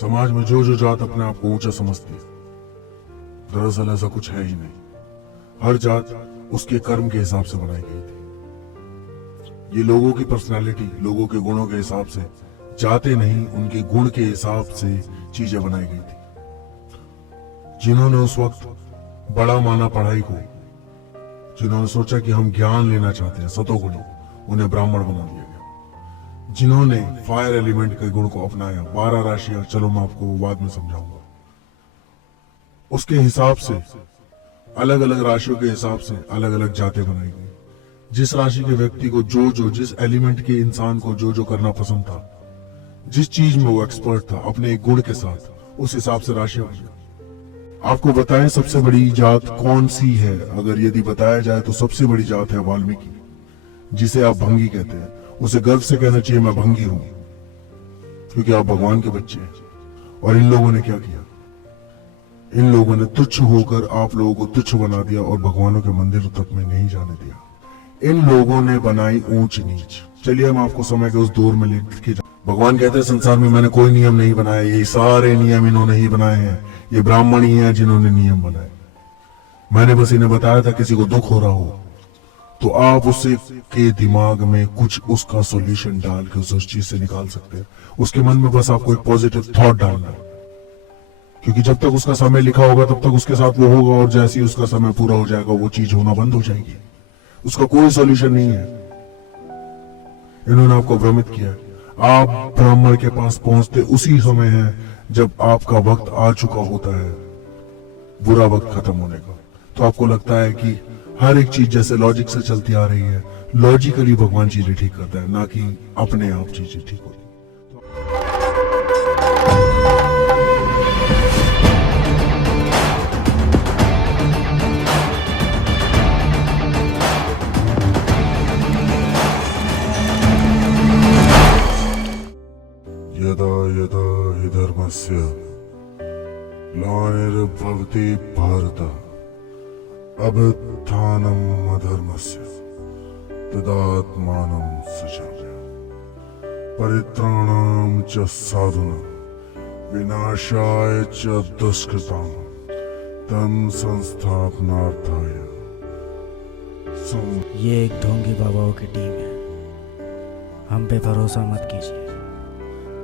समाज में जो जो जात अपने आप को ऊंचा समझती है, दरअसल ऐसा कुछ है ही नहीं। हर जात उसके कर्म के हिसाब से बनाई गई थी। ये लोगों की पर्सनालिटी, लोगों के गुणों के हिसाब से, जाते नहीं उनके गुण के हिसाब से चीजें बनाई गई थी। जिन्होंने उस वक्त बड़ा माना पढ़ाई को, जिन्होंने सोचा कि हम ज्ञान लेना चाहते हैं सतोगुणी, उन्हें ब्राह्मण बना दिया गया। जिन्होंने फायर एलिमेंट के गुण को अपनाया, 12 राशियां, चलो मैं आपको बाद में समझाऊंगा, उसके हिसाब से अलग अलग राशियों के हिसाब से अलग अलग जातें बनाई गई। जिस राशि के व्यक्ति को जिस एलिमेंट के इंसान को जो करना पसंद था, जिस चीज में वो एक्सपर्ट था, अपने एक गुण के साथ, उस हिसाब से राशियां बनी। आपको बताएं सबसे बड़ी जात कौन सी है? अगर यदि बताया जाए तो सबसे बड़ी जात है वाल्मीकि, जिसे आप भंगी कहते हैं। उसे गर्व से कहना चाहिए मैं भंगी हूं, क्योंकि आप भगवान के बच्चे हैं। और इन लोगों ने क्या किया? इन लोगों ने तुच्छ होकर आप लोगों को तुच्छ बना दिया और भगवानों के मंदिर तक में नहीं जाने दिया। इन लोगों ने बनाई ऊंच नीच। चलिए हम आपको समय के उस दौर में लेके भगवान कहते हैं संसार में मैंने कोई नियम नहीं बनाया, ये सारे नियम इन्होंने ही बनाए हैं। ये ब्राह्मण ही हैं जिन्होंने नियम बनाए। मैंने बस इन्हें बताया था किसी को दुख हो रहा हो तो आप उसे के दिमाग में कुछ उसका सॉल्यूशन डाल के उस चीज से निकाल सकते हैं। उसके मन में बस आपको एक पॉजिटिव थॉट डालना है, क्योंकि जब तक उसका समय लिखा होगा तब तक उसके साथ वो होगा, और जैसे ही उसका समय पूरा हो जाएगा वो चीज होना बंद हो जाएगी। उसका कोई सॉल्यूशन नहीं है। इन्होंने आपको भ्रमित किया। आप ब्राह्मण के पास पहुंचते उसी समय है जब आपका वक्त आ चुका होता है, बुरा वक्त खत्म होने का। तो आपको लगता है कि हर एक चीज जैसे लॉजिक से चलती आ रही है, लॉजिकली भगवान चीजें ठीक करता है, ना कि अपने आप चीजें ठीक होती। यदा यदा हि धर्मस्य ग्लानिर्भवति भारत अभ्युत्थानम् अधर्मस्य तदात्मानं सृजाम्यहम् परित्राणाय च साधूनां विनाशाय च दुष्कृतां तं संस्थापनार्थाय। ये एक ढोंगी बाबाओं की टीम है, हम पे भरोसा मत कीजिए,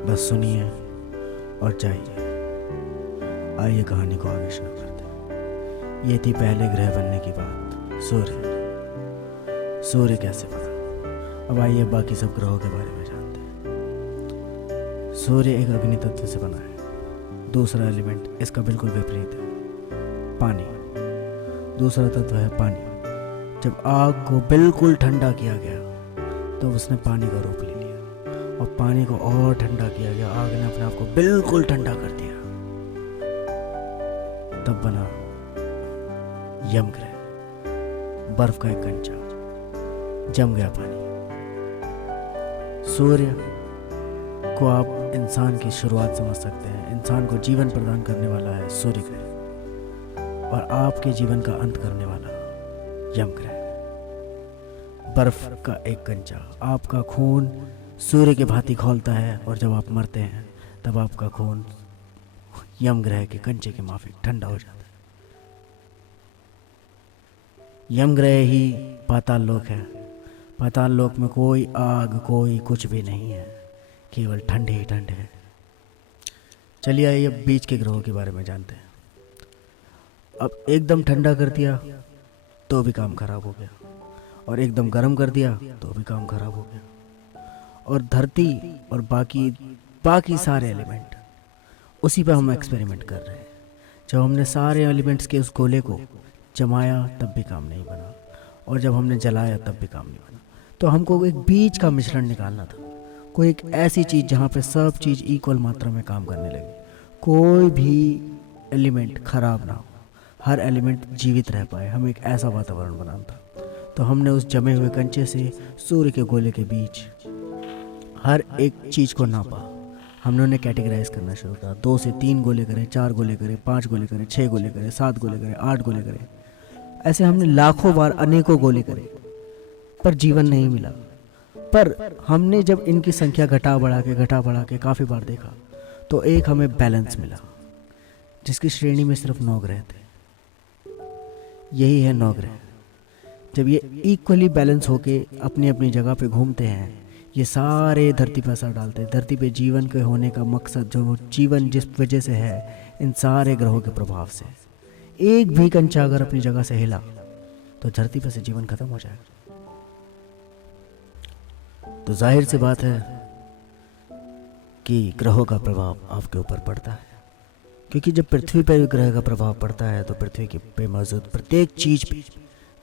बस सुनिए और जाइए। आइए कहानी को आगे शुरू करते हैं। ये थी पहले ग्रह बनने की बात, सूर्य। सूर्य कैसे बना, अब आइए बाकी सब ग्रहों के बारे में जानते हैं। सूर्य एक अग्नि तत्व से बना है। दूसरा एलिमेंट इसका बिल्कुल विपरीत है, पानी। दूसरा तत्व है पानी। जब आग को बिल्कुल ठंडा किया गया तो उसने पानी का रूप ले लिया, और पानी को और ठंडा किया गया, आग ने अपने आप को बिल्कुल ठंडा कर दिया। तब बना यम ग्रह, बर्फ का एक कंचा, जम गया पानी। सूर्य को आप इंसान की शुरुआत समझ सकते हैं। इंसान को जीवन प्रदान करने वाला है सूर्य ग्रह, और आपके जीवन का अंत करने वाला यम ग्रह, बर्फ का एक कंचा। आपका खून सूर्य के भांति खौलता है, और जब आप मरते हैं तब आपका खून यम ग्रह के कंचे के माफिक ठंडा हो जाता है। यम ग्रह ही पाताल लोक है। पाताल लोक में कोई आग, कोई कुछ भी नहीं है, केवल ठंडे ही ठंडे है। चलिए आइए अब बीच के ग्रहों के बारे में जानते हैं। अब एकदम ठंडा कर दिया तो भी काम खराब हो गया, और एकदम गर्म कर दिया तो भी काम खराब हो गया। और धरती और बाकी सारे एलिमेंट, उसी पे हम एक्सपेरिमेंट कर रहे हैं। जब हमने सारे एलिमेंट्स के उस गोले को जमाया तब भी काम नहीं बना, और जब हमने जलाया तब भी काम नहीं बना। तो हमको एक बीच का मिश्रण निकालना था, कोई एक ऐसी चीज़ जहाँ पे सब चीज़ इक्वल मात्रा में काम करने लगे, कोई भी एलिमेंट खराब ना हो, हर एलिमेंट जीवित रह पाए। हमें एक ऐसा वातावरण बनाना था। तो हमने उस जमे हुए कंचे से सूर्य के गोले के बीच हर एक चीज़ को नापा। हमने उन्हें कैटेगराइज करना शुरू करा। 2 से 3 गोले करें, 4 गोले करें, 5 गोले करें, 6 गोले करें, 7 गोले करें, 8 गोले करें। ऐसे हमने लाखों बार अनेकों गोले करे, पर जीवन नहीं मिला। पर हमने जब इनकी संख्या घटा बढ़ा के काफ़ी बार देखा, तो एक हमें बैलेंस मिला, जिसकी श्रेणी में सिर्फ 9 ग्रह थे। यही है 9 ग्रह। जब ये इक्वली बैलेंस होके अपनी अपनी जगह पे घूमते हैं, ये सारे धरती पर असर डालते हैं। धरती पे जीवन के होने का मकसद, जो जीवन जिस वजह से है, इन सारे ग्रहों के प्रभाव से। एक भी कंचा अगर अपनी जगह से हिला तो धरती पर से जीवन खत्म हो जाएगा। तो जाहिर सी बात है कि ग्रहों का प्रभाव आपके ऊपर पड़ता है, क्योंकि जब पृथ्वी पर ग्रह का प्रभाव पड़ता है तो पृथ्वी के पे मौजूद प्रत्येक चीज पे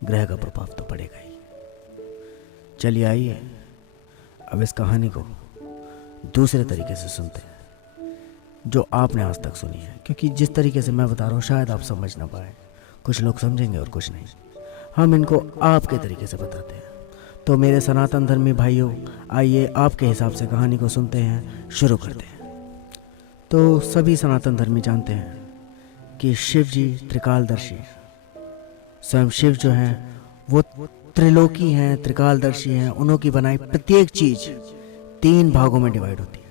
ग्रह का प्रभाव तो पड़ेगा ही। चलिए आइए अब इस कहानी को दूसरे तरीके से सुनते हैं, जो आपने आज तक सुनी है, क्योंकि जिस तरीके से मैं बता रहा हूँ शायद आप समझ ना पाए। कुछ लोग समझेंगे और कुछ नहीं। हम इनको आपके तरीके से बताते हैं। तो मेरे सनातन धर्मी भाइयों, आइए आपके हिसाब से कहानी को सुनते हैं, शुरू करते हैं। तो सभी सनातन धर्मी जानते हैं कि शिव जी त्रिकालदर्शी, स्वयं शिव जो हैं वो त्रिलोकी हैं, त्रिकालदर्शी हैं। उन्हों की बनाई प्रत्येक चीज 3 भागों में डिवाइड होती है।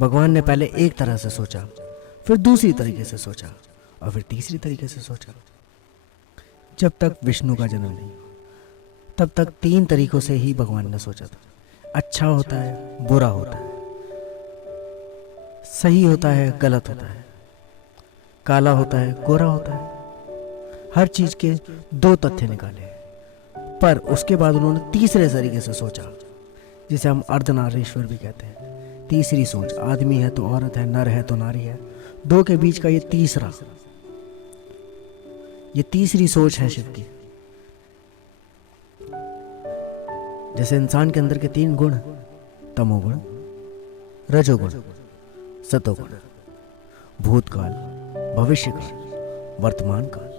भगवान ने पहले एक तरह से सोचा, फिर दूसरी तरीके से सोचा, और फिर तीसरी तरीके से सोचा। जब तक विष्णु का जन्म नहीं, तब तक 3 तरीकों से ही भगवान ने सोचा था। अच्छा होता है, बुरा होता है, सही होता है, गलत होता है, काला होता है, गोरा होता है। हर चीज के 2 तथ्य निकाले, पर उसके बाद उन्होंने तीसरे तरीके से सोचा, जिसे हम अर्धनारीश्वर भी कहते हैं। तीसरी सोच, आदमी है तो औरत है, नर है तो नारी है, 2 के बीच का ये तीसरी सोच है शिव की। जैसे इंसान के अंदर के 3 गुण, तमोगुण, रजोगुण, सतोगुण, भूतकाल, भविष्यकाल, वर्तमान काल,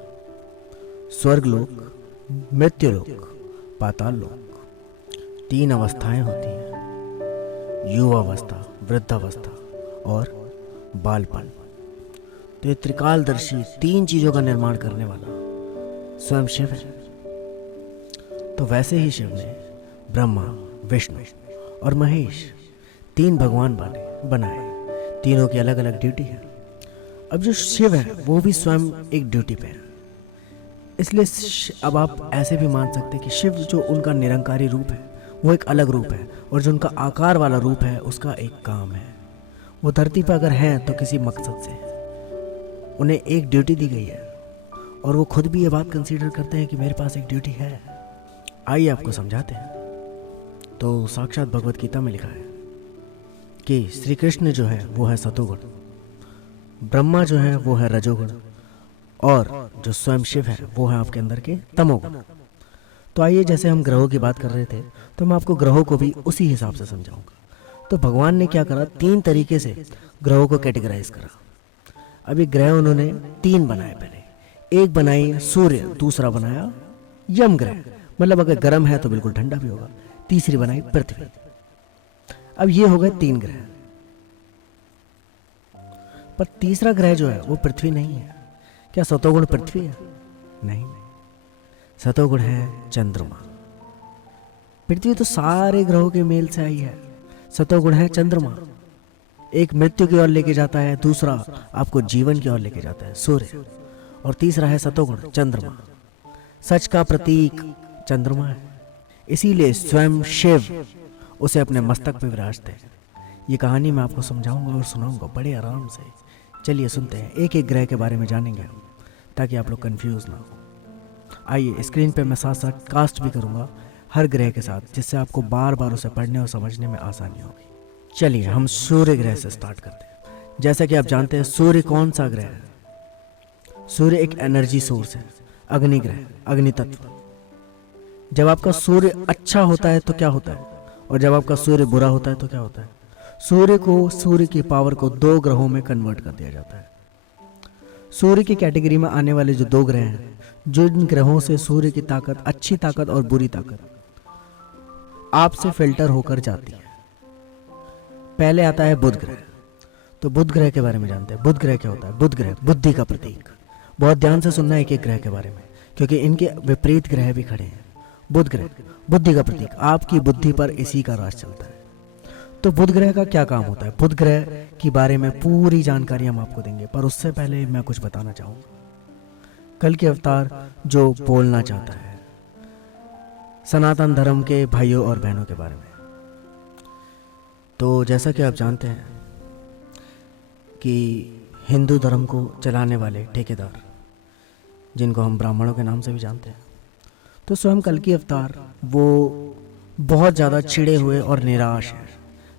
स्वर्गलोक, मृत्युलोक, पाताल लोक। 3 अवस्थाएं होती हैं, युवावस्था, वृद्धावस्था और बालपन। तो ये त्रिकालदर्शी 3 चीजों का निर्माण करने वाला स्वयं शिव है। तो वैसे ही शिव ने ब्रह्मा, विष्णु और महेश 3 भगवान बनाए। तीनों की अलग अलग ड्यूटी है। अब जो शिव है वो भी स्वयं एक ड्यूटी पे है। इसलिए अब आप ऐसे भी मान सकते हैं कि शिव जो उनका निरंकारी रूप है वो एक अलग रूप है, और जो उनका आकार वाला रूप है उसका एक काम है। वो धरती पर अगर हैं तो किसी मकसद से, उन्हें एक ड्यूटी दी गई है, और वो खुद भी ये बात कंसीडर करते हैं कि मेरे पास एक ड्यूटी है। आइए आपको समझाते हैं। तो साक्षात भगवत गीता में लिखा है कि श्री कृष्ण जो है वो है सतोगुण, ब्रह्मा जो है वो है रजोगुण, और जो स्वयं शिव है वो है आपके अंदर के तमोगुण। तो आइए, जैसे हम ग्रहों की बात कर रहे थे, तो मैं आपको ग्रहों को भी उसी हिसाब से समझाऊंगा। तो भगवान ने क्या करा, 3 तरीके से ग्रहों को कैटेगराइज करा। अभी ग्रह उन्होंने 3 बनाए। पहले एक बनाई सूर्य, दूसरा बनाया यम ग्रह, मतलब अगर गर्म है तो बिल्कुल ठंडा भी होगा। तीसरी बनाई पृथ्वी। अब ये हो गए 3 ग्रह, पर तीसरा ग्रह जो है वो पृथ्वी नहीं है। क्या सतोगुण पृथ्वी है? नहीं, सतोगुण है चंद्रमा। पृथ्वी तो सारे ग्रहों के मेल से आई है। सतोगुण है चंद्रमा, एक मृत्यु की ओर लेके जाता है, दूसरा आपको जीवन की ओर लेके जाता है सूर्य, और तीसरा है सतोगुण चंद्रमा। सच का प्रतीक चंद्रमा है, इसीलिए स्वयं शिव उसे अपने मस्तक पे विराजते हैं। ये कहानी मैं आपको समझाऊंगा और सुनाऊंगा बड़े आराम से। चलिए सुनते हैं, एक एक ग्रह के बारे में जानेंगे हम, ताकि आप लोग कंफ्यूज ना हो। आइए, स्क्रीन पे मैं साथ साथ कास्ट भी करूंगा हर ग्रह के साथ, जिससे आपको बार बार उसे पढ़ने और समझने में आसानी होगी। चलिए हम सूर्य ग्रह से स्टार्ट करते हैं। जैसा कि आप जानते हैं, सूर्य कौन सा ग्रह है? सूर्य एक एनर्जी सोर्स है, अग्नि ग्रह, अग्नि तत्व। जब आपका सूर्य अच्छा होता है तो क्या होता है, और जब आपका सूर्य बुरा होता है तो क्या होता है? सूर्य की पावर को 2 ग्रहों में कन्वर्ट कर दिया जाता है। सूर्य की कैटेगरी में आने वाले जो 2 ग्रह हैं, जिन ग्रहों से सूर्य की ताकत, अच्छी ताकत और बुरी ताकत आपसे फिल्टर होकर जाती है। पहले आता है बुध ग्रह। तो बुध ग्रह के बारे में जानते हैं। बुध ग्रह क्या होता है? बुध ग्रह बुद्धि का प्रतीक। बहुत ध्यान से सुनना एक एक ग्रह के बारे में, क्योंकि इनके विपरीत ग्रह भी खड़े हैं। बुध ग्रह बुद्धि का प्रतीक, आपकी बुद्धि पर इसी का राज चलता है। तो बुध ग्रह का क्या काम होता है, बुध ग्रह के बारे में पूरी जानकारी हम आपको देंगे, पर उससे पहले मैं कुछ बताना चाहूँगा। कल के अवतार जो बोलना चाहता है सनातन धर्म के भाइयों और बहनों के बारे में। तो जैसा कि आप जानते हैं कि हिंदू धर्म को चलाने वाले ठेकेदार, जिनको हम ब्राह्मणों के नाम से भी जानते हैं, तो स्वयं कल की अवतार वो बहुत ज़्यादा चिढ़े हुए और निराश है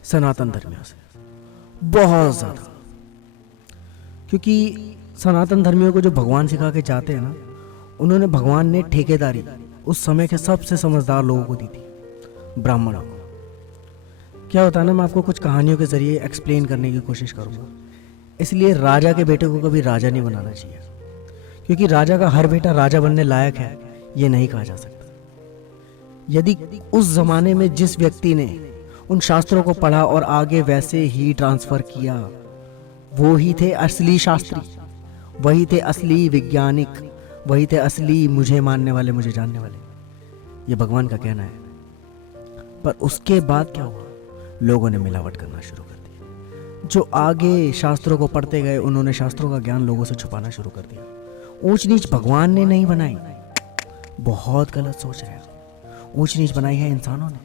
सनातन धर्मियों से, बहुत ज़्यादा। क्योंकि सनातन धर्मियों को जो भगवान सिखा के जाते हैं ना, उन्होंने भगवान ने ठेकेदारी उस समय के सबसे समझदार लोगों को दी थी, ब्राह्मणों को। क्या होता है ना, मैं आपको कुछ कहानियों के ज़रिए एक्सप्लेन करने की कोशिश करूँगा। इसलिए राजा के बेटे को कभी राजा नहीं बनाना चाहिए, क्योंकि राजा का हर बेटा राजा बनने लायक है ये नहीं कहा जा सकता। यदि उस ज़माने में जिस व्यक्ति ने उन शास्त्रों को पढ़ा और आगे वैसे ही ट्रांसफ़र किया, वो ही थे असली शास्त्री, वही थे असली वैज्ञानिक, वही थे असली मुझे मानने वाले, मुझे जानने वाले। ये भगवान का कहना है। पर उसके बाद क्या हुआ, लोगों ने मिलावट करना शुरू कर दिया। जो आगे शास्त्रों को पढ़ते गए, उन्होंने शास्त्रों का ज्ञान लोगों से छुपाना शुरू कर दिया। ऊंच नीच भगवान ने नहीं बनाई, बहुत गलत सोच रहे हैं। ऊंच नीच बनाई है इंसानों ने।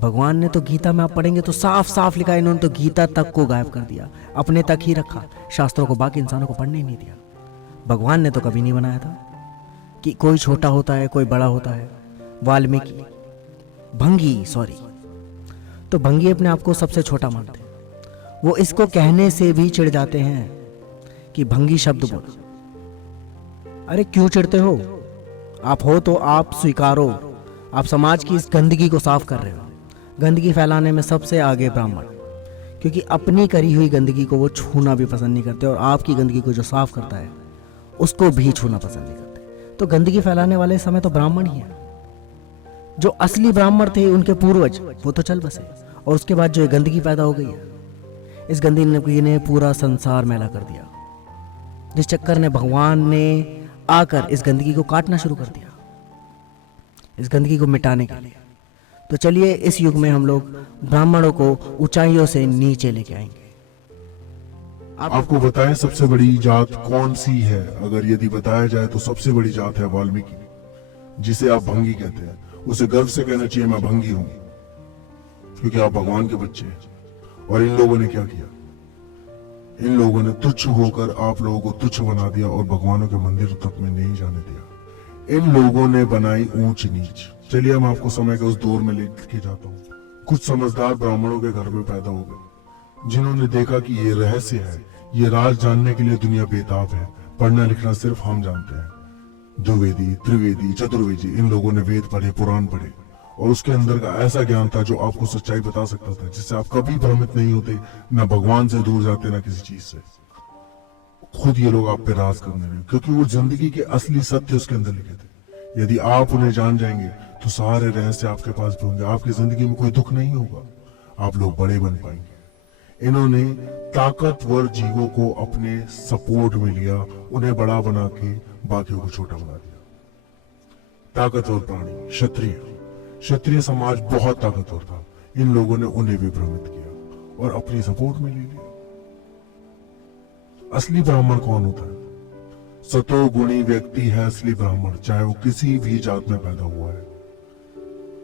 भगवान ने तो गीता में आप पढ़ेंगे तो साफ साफ लिखा है, इन्होंने तो गीता तक को गायब कर दिया, अपने तक ही रखा, शास्त्रों को बाकी इंसानों को पढ़ने ही नहीं दिया। भगवान ने तो कभी नहीं बनाया था कि कोई छोटा होता है कोई बड़ा होता है। वाल्मीकि, भंगी, सॉरी, तो भंगी अपने आप को सबसे छोटा मानते हैं। वो इसको कहने से भी चिढ़ जाते हैं कि भंगी शब्द बोलो। अरे क्यों चिढ़ते हो? आप हो तो आप स्वीकारो। आप समाज की इस गंदगी को साफ कर रहे हो। गंदगी फैलाने में सबसे आगे ब्राह्मण, क्योंकि अपनी करी हुई गंदगी को वो छूना भी पसंद नहीं करते, और आपकी गंदगी को जो साफ करता है उसको भी छूना पसंद नहीं करते। तो गंदगी फैलाने वाले समय तो ब्राह्मण ही है। जो असली ब्राह्मण थे, उनके पूर्वज, वो तो चल बसे, और उसके बाद जो ये गंदगी पैदा हो गई है, इस गंदगी ने पूरा संसार मैला कर दिया, जिस चक्कर ने भगवान ने आकर इस गंदगी को काटना शुरू कर दिया, इस गंदगी को मिटाने के लिए। तो चलिए इस युग में हम लोग ब्राह्मणों को ऊंचाइयों से नीचे लेके आएंगे। आपको बताएं सबसे बड़ी जात कौन सी है? अगर यदि बताया जाए तो सबसे बड़ी जात है वाल्मीकि, जिसे आप भंगी कहते हैं। उसे गर्व से कहना चाहिए मैं भंगी हूं, क्योंकि आप भगवान के बच्चे हैं। और इन लोगों ने क्या किया? इन लोगों ने तुच्छ होकर आप लोगों को तुच्छ बना दिया और भगवानों के मंदिर तक में नहीं जाने दिया। इन लोगों ने बनाई ऊंच नीच। चलिए मैं आपको समय के उस दौर में लेके जाता हूँ। कुछ समझदार ब्राह्मणों के घर में पैदा हो गए, जिन्होंने देखा कि ये रहस्य है, ये राज जानने के लिए दुनिया बेताब है, पढ़ना लिखना सिर्फ हम जानते हैं। द्विवेदी, त्रिवेदी, चतुर्वेदी, इन लोगों ने वेद पढ़े, पुराण पढ़े, और उसके अंदर का ऐसा ज्ञान था जो आपको सच्चाई बता सकता था, जिससे आप कभी भ्रमित नहीं होते, ना भगवान से दूर जाते, ना किसी चीज से। खुद ये लोग आप पे राज करने लगे, क्योंकि वो जिंदगी के असली सत्य उसके अंदर लिखे थे। यदि आप उन्हें जान जाएंगे तो सारे रहस्य आपके पास भी होंगे, आपकी जिंदगी में कोई दुख नहीं होगा, आप लोग बड़े बन पाएंगे। इन्होंने ताकतवर जीवों को अपने सपोर्ट में लिया, उन्हें बड़ा बना के बाकियों को छोटा बना दिया। ताकतवर प्राणी क्षत्रिय, क्षत्रिय समाज बहुत ताकतवर था। इन लोगों ने उन्हें भी भ्रमित किया और अपनी सपोर्ट में ले लिया। असली ब्राह्मण कौन होता है? सतोगुणी व्यक्ति है असली ब्राह्मण, चाहे वो किसी भी जात में पैदा हुआ है।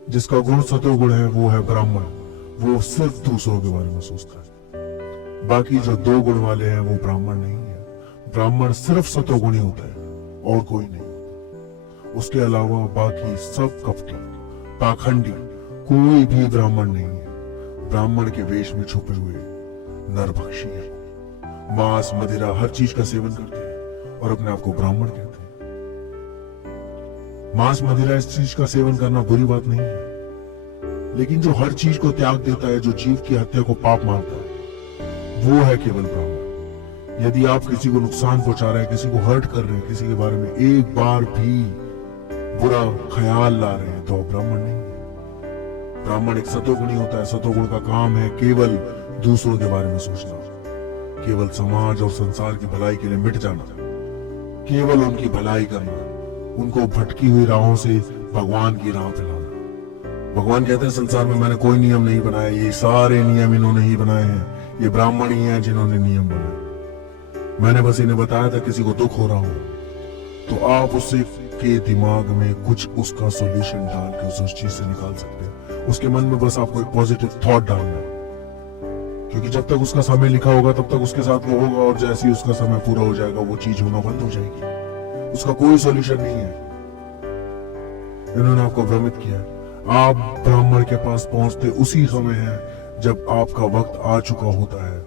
जिसका गुण सतोगुण है वो है ब्राह्मण। वो सिर्फ दूसरों के बारे में सोचता है। बाकी जो दो गुण वाले हैं वो ब्राह्मण नहीं है। ब्राह्मण सिर्फ सतोगुणी होता है और कोई नहीं। उसके अलावा बाकी सब कपटी, पाखंडी, कोई भी ब्राह्मण नहीं है। ब्राह्मण के वेश में छुपे हुए नरभक्षी है, मांस मदिरा हर चीज का सेवन करते हैं और अपने आप को ब्राह्मण कहते हैं। मांस मदिरा इस चीज का सेवन करना बुरी बात नहीं है, लेकिन जो हर चीज को त्याग देता है, जो जीव की हत्या को पाप मानता है, वो है केवल ब्राह्मण। यदि आप किसी को नुकसान पहुंचा रहे हैं, किसी को हर्ट कर रहे हैं, किसी के बारे में एक बार भी बुरा ख्याल ला रहे हैं, तो आप ब्राह्मण नहीं है। ब्राह्मण एक सतोगुणी होता है। सतोगुण का काम है केवल दूसरों के बारे में सोचना, केवल समाज और संसार की भलाई के लिए मिट जाना, केवल उनकी भलाई करना, उनको भटकी हुई राहों से भगवान की राह पे लाना। भगवान कहते हैं संसार में मैंने कोई नियम नहीं बनाया, ये सारे नियम इन्होंने ही बनाए हैं, ये ब्राह्मण ही हैं जिन्होंने नियम बनाए। मैंने बस इन्हें बताया था किसी को दुख हो रहा हो तो आप उससे के दिमाग में कुछ उसका सॉल्यूशन डाल के उस चीज से निकाल सकते हैं। उसके मन में बस आपको एक पॉजिटिव थॉट डालना है, क्योंकि जब तक उसका समय लिखा होगा तब तक उसके साथ वो होगा, और जैसे ही उसका समय पूरा हो जाएगा वो चीज होना बंद हो जाएगी। उसका कोई सॉल्यूशन नहीं है। इन्होंने आपको भ्रमित किया। आप ब्राह्मण के पास पहुंचते उसी समय है जब आपका वक्त आ चुका होता है,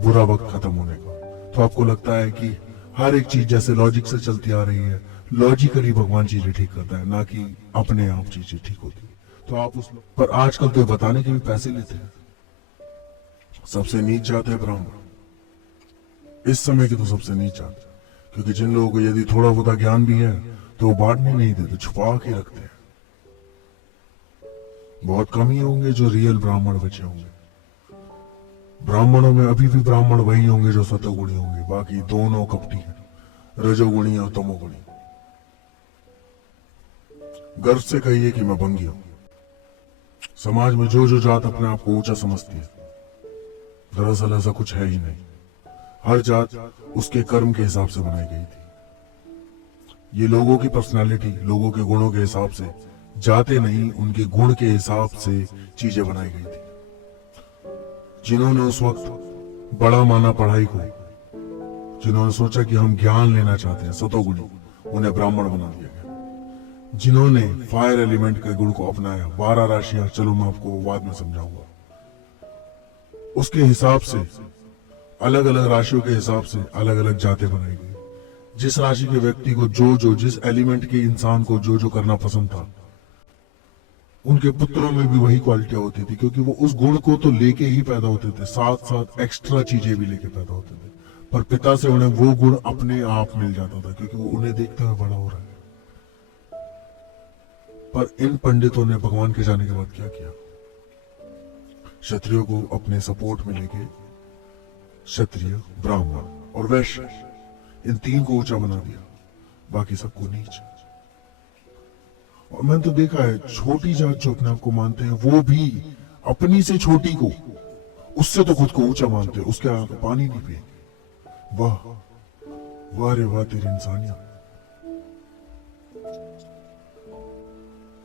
बुरा वक्त खत्म होने का। तो आपको लगता है कि हर एक चीज जैसे लॉजिक से चलती आ रही है, लॉजिकली भगवान चीजें ठीक करता है, ना कि अपने आप चीजें ठीक होती है। तो आप उस पर आजकल तो बताने के भी पैसे लेते हैं। सबसे नीच जाते हैं ब्राह्मण, इस समय की तो सबसे नीच जाते, क्योंकि जिन लोगों को यदि थोड़ा बहुत ज्ञान भी है तो वो बांटने नहीं देते, छुपा के रखते हैं। बहुत कम ही होंगे जो रियल ब्राह्मण बचे होंगे। ब्राह्मणों में अभी भी ब्राह्मण वही होंगे जो सतोगुणी होंगे, बाकी दोनों कपटी हैं, रजोगुणी और तमोगुणी। गर्व से कहिए कि मैं बंगी हूं। समाज में जो जो जात अपने आप को ऊंचा समझती है, दरअसल ऐसा कुछ है ही नहीं। हर जात उसके कर्म के हिसाब से बनाई गई थी। ये लोगों की पर्सनालिटी, लोगों के गुणों के हिसाब से, जाते नहीं उनके गुण के हिसाब से चीजें बनाई गई थी। जिन्होंने उस वक्त बड़ा माना पढ़ाई को, जिन्होंने सोचा कि हम ज्ञान लेना चाहते हैं, सतोगुणी, उन्हें ब्राह्मण बना दिया गया। जिन्होंने फायर एलिमेंट के गुण को अपनाया, 12 राशियां, चलो मैं आपको बाद में समझाऊंगा, उसके हिसाब से अलग अलग राशियों के हिसाब से अलग अलग जातें बनाई गई। जिस राशि के व्यक्ति को जो जिस एलिमेंट के इंसान को जो करना पसंद था, उनके पुत्रों में भी वही क्वालिटियां होती थी, क्योंकि वो उस गुण को तो लेके ही पैदा होते थे, साथ साथ एक्स्ट्रा चीजें भी लेके पैदा होते थे। पर पिता से उन्हें वो गुण अपने आप मिल जाता था, क्योंकि वो उन्हें देखते हुए बड़ा हो रहा है। पर इन पंडितों ने भगवान के जाने के बाद क्या किया? क्षत्रियों को अपने सपोर्ट में लेके क्षत्रिय, ब्राह्मण और वैश्य, इन 3 को ऊंचा बना दिया, बाकी सबको नीच। और मैंने तो देखा है छोटी जात जो अपने आप को मानते हैं, वो भी अपनी से छोटी को, उससे तो खुद को ऊंचा मानते हैं, उसके आगे पानी नहीं पिएंगे। वाह वाह रे वाह तेरी इंसानियत।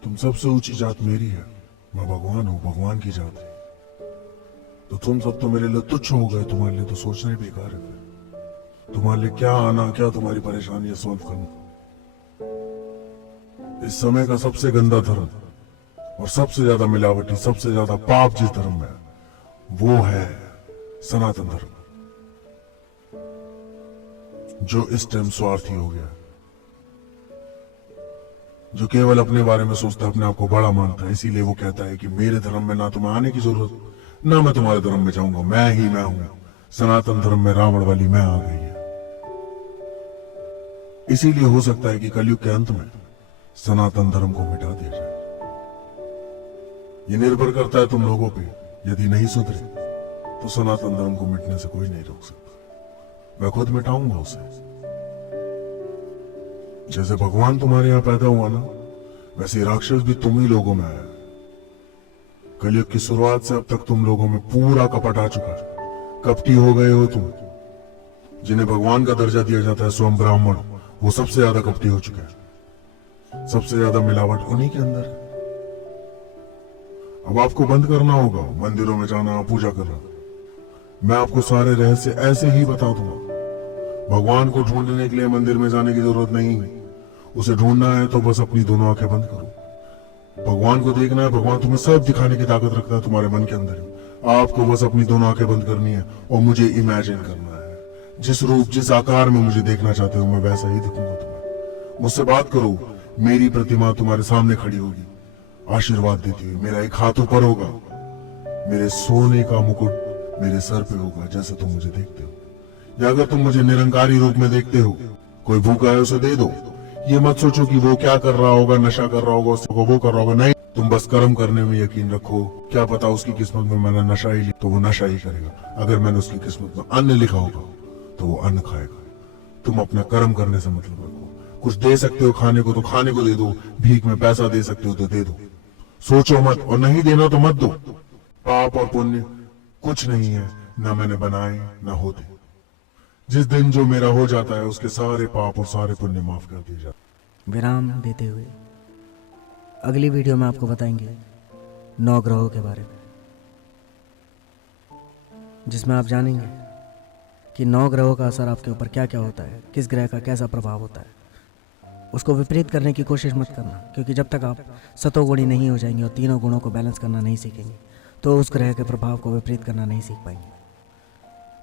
तुम सबसे ऊंची जात मेरी है, मैं भगवान हूं, भगवान की जात है। तो तुम सब तो मेरे लिए तुच्छ हो गए, तुम्हारे लिए तो सोचना ही बेकार है। तुम्हारे लिए क्या आना, क्या तुम्हारी परेशानी है सॉल्व करना। इस समय का सबसे गंदा धर्म और सबसे ज्यादा मिलावटी, सबसे ज्यादा पाप जिस धर्म में, वो है सनातन धर्म, जो इस टाइम स्वार्थी हो गया, जो केवल अपने बारे में सोचता है, अपने आप को बड़ा मानता है। इसीलिए वो कहता है कि मेरे धर्म में ना तुम्हें आने की जरूरत, ना मैं तुम्हारे धर्म में जाऊंगा, मैं ही मैं हूं। सनातन धर्म में रावण वाली मैं आ गई है। इसीलिए हो सकता है कि कलयुग के अंत में सनातन धर्म को मिटा दिया जाए। ये निर्भर करता है तुम लोगों पे। यदि नहीं सुधरे तो सनातन धर्म को मिटने से कोई नहीं रोक सकता। मैं खुद मिटाऊंगा उसे। जैसे भगवान तुम्हारे यहां पैदा हुआ ना, वैसे राक्षस भी तुम ही लोगों में आया। कलयुग की शुरुआत से अब तक तुम लोगों में पूरा कपट आ चुका है। कपटी हो गए हो तुम। जिन्हें भगवान का दर्जा दिया जाता है, स्वयं ब्राह्मण, वो सबसे ज्यादा कपटी हो चुके हैं। सबसे ज्यादा मिलावट उन्हीं के अंदर है। अब आपको बंद करना होगा मंदिरों में जाना, पूजा करना। मैं आपको सारे रहस्य ऐसे ही बता दूंगा। भगवान को ढूंढने के लिए मंदिर में जाने की जरूरत नहीं है। उसे ढूंढना है तो बस अपनी दोनों आंखें बंद करो। भगवान को देखना है, भगवान तुम्हें सब दिखाने की ताकत रखता है तुम्हारे मन के अंदर ही। आपको बस अपनी दोनों आंखें बंद करनी है और मुझे इमेजिन करना है। जिस रूप, जिस आकार में मुझे देखना चाहते हो, मैं वैसा ही दिखूंगा तुम्हें। मुझसे बात करो, मेरी प्रतिमा तुम्हारे सामने खड़ी होगी, आशीर्वाद देती हुई। मेरा एक हाथ ऊपर होगा, मेरे सोने का मुकुट मेरे सर पे होगा, जैसे तुम मुझे देखते हो। या अगर तुम मुझे निरंकारी रूप में देखते हो, कोई भूखा है उसे दे दो। ये मत सोचो कि वो क्या कर रहा होगा, नशा कर रहा होगा, उसको वो कर रहा होगा। नहीं, तुम बस कर्म करने में यकीन रखो। क्या पता उसकी किस्मत में मैंने नशा ही लिखा तो वो नशा ही करेगा। अगर मैंने उसकी किस्मत में अन्न लिखा होगा तो वो अन्न खाएगा। तुम अपना कर्म करने से मतलब रखो। कुछ दे सकते हो खाने को तो खाने को दे दो, भीख में पैसा दे सकते हो तो दे दो। सोचो मत, और नहीं देना तो मत दो। पाप और पुण्य कुछ नहीं है, न मैंने बनाए न होते। जिस दिन जो मेरा हो जाता है उसके सारे पाप और सारे पुण्य माफ कर दिए जाते। विराम देते हुए अगली वीडियो में आपको बताएंगे 9 ग्रहों के बारे में, जिसमें आप जानेंगे कि 9 ग्रहों का असर आपके ऊपर क्या क्या होता है, किस ग्रह का कैसा प्रभाव होता है। उसको विपरीत करने की कोशिश मत करना, क्योंकि जब तक आप सतोगुणी नहीं हो जाएंगे और तीनों गुणों को बैलेंस करना नहीं सीखेंगे तो उस ग्रह के प्रभाव को विपरीत करना नहीं सीख पाएंगे।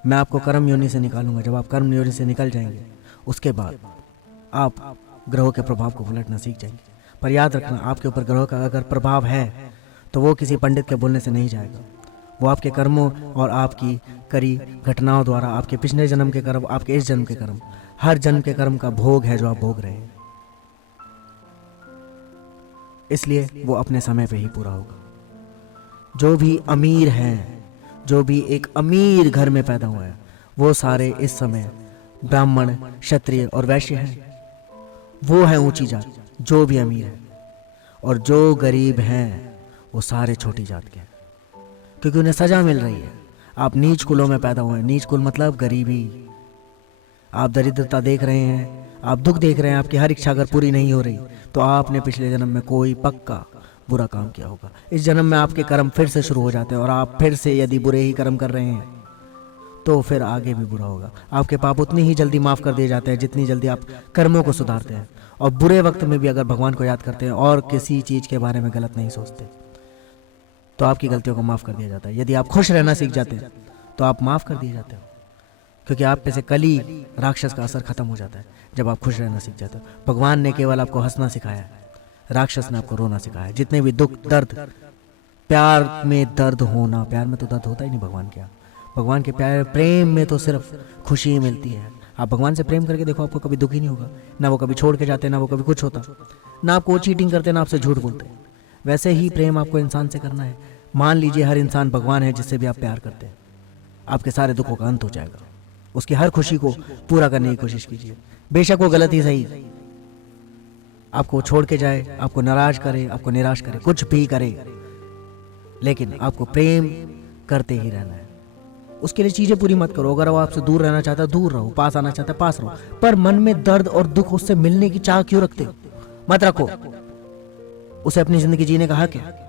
मैं आपको कर्म योनि से निकालूंगा। जब आप कर्म योनि से निकल जाएंगे उसके बाद आप ग्रहों के प्रभाव को उलटना सीख जाएंगे। पर याद रखना, आपके ऊपर ग्रहों का अगर प्रभाव है तो वो किसी पंडित के बोलने से नहीं जाएगा। वो आपके कर्मों और आपकी करी घटनाओं द्वारा, आपके पिछले जन्म के कर्म, आपके इस जन्म के कर्म, हर जन्म के कर्म का भोग है जो आप भोग रहे हैं। इसलिए वो अपने समय पे ही पूरा होगा। जो भी अमीर हैं, जो भी एक अमीर घर में पैदा हुआ है, वो सारे इस समय ब्राह्मण, क्षत्रिय और वैश्य हैं। वो है ऊंची जात, जो भी अमीर है। और जो गरीब हैं वो सारे छोटी जात के हैं, क्योंकि उन्हें सजा मिल रही है। आप नीच कुलों में पैदा हुए हैं। नीच कुल मतलब गरीबी। आप दरिद्रता देख रहे हैं, आप दुख देख रहे हैं। आपकी हर इच्छा अगर पूरी नहीं हो रही तो आपने पिछले जन्म में कोई पक्का बुरा काम किया होगा। इस जन्म में आपके कर्म फिर से शुरू हो जाते हैं और आप फिर से यदि बुरे ही कर्म कर रहे हैं तो फिर आगे भी बुरा होगा। आपके पाप उतनी ही जल्दी माफ कर दिए जाते हैं जितनी जल्दी आप कर्मों को सुधारते हैं। और बुरे वक्त में भी अगर भगवान को याद करते हैं और किसी चीज़ के बारे में गलत नहीं सोचते तो आपकी गलतियों को माफ़ कर दिया जाता है। यदि आप खुश रहना सीख जाते हैं तो आप माफ़ कर दिए जाते हो, क्योंकि आप पे से कली राक्षस का असर खत्म हो जाता है जब आप खुश रहना सीख जाते हो। भगवान ने केवल आपको हंसना सिखाया है, राक्षस ने आपको रोना सिखाया है। जितने भी दुख, दर्द, प्यार में दर्द होना, प्यार में तो दर्द होता ही नहीं भगवान के यहाँ। भगवान के प्यार, प्रेम में तो सिर्फ खुशी मिलती है। आप भगवान से प्रेम करके देखो, आपको कभी दुख ही नहीं होगा। ना वो कभी छोड़ के जाते, ना वो कभी कुछ होता, ना आपको चीटिंग करते, ना आपसे झूठ बोलते। वैसे ही प्रेम आपको इंसान से करना है। मान लीजिए हर इंसान भगवान है जिससे भी आप प्यार करते हैं। आपके सारे दुखों का अंत हो जाएगा। उसकी हर खुशी को पूरा करने की कोशिश कीजिए, बेशक वो गलत ही सही, आपको छोड़ के जाए, आपको नाराज करे, आपको निराश करे, कुछ भी करे, लेकिन आपको प्रेम करते ही रहना है। उसके लिए चीजें पूरी मत करो। अगर वो आपसे दूर रहना चाहता है दूर रहो, पास आना चाहता है पास रहो, पर मन में दर्द और दुख उससे मिलने की चाह क्यों रखते हो? मत रखो। उसे अपनी जिंदगी जीने का हक है।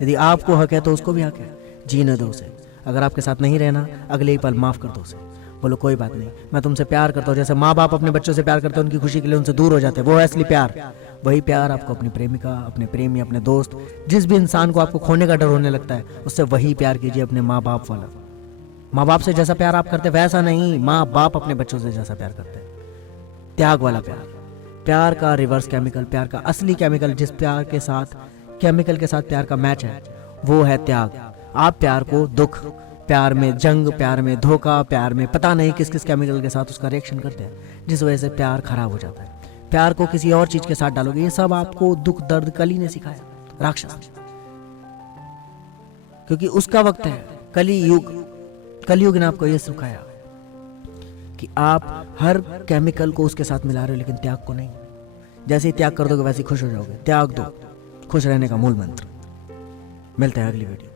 यदि आपको हक है तो उसको भी हक है। जीने दो उसे। अगर आपके साथ नहीं रहना, अगले ही पल माफ कर दो उसे। बोलो कोई बात नहीं, मैं तुमसे प्यार करता हूँ। जैसे माँ बाप अपने बच्चों से प्यार करते हैं, उनकी खुशी के लिए उनसे दूर हो जाते हैं, वो है असली प्यार। वही प्यार आपको अपनी प्रेमिका, अपने प्रेमी, अपने दोस्त, जिस भी इंसान को आपको खोने का डर होने लगता है, उससे वही प्यार कीजिए, अपने माँ बाप वाला। माँ बाप से जैसा प्यार आप करते वैसा नहीं, माँ बाप अपने बच्चों से जैसा प्यार करते हैं, त्याग वाला प्यार। प्यार का रिवर्स केमिकल, प्यार का असली केमिकल, जिस प्यार के साथ केमिकल के साथ प्यार का मैच है, वो है त्याग। आप प्यार को दुख, प्यार में जंग, प्यार में धोखा, प्यार में पता नहीं किस किस केमिकल के साथ उसका रिएक्शन करते हैं, जिस वजह से प्यार खराब हो जाता है। प्यार को किसी और चीज के साथ डालोगे, ये सब आपको दुख, दर्द कली ने सिखाया, राक्षस ने। क्योंकि उसका वक्त है, कलयुग ने आपको यह सिखाया कि आप हर केमिकल को उसके साथ मिला रहे हो, लेकिन त्याग को नहीं। जैसे ही त्याग कर दोगे वैसे ही खुश हो जाओगे। त्याग दो, खुश रहने का मूल मंत्र। मिलते हैं अगली वीडियो।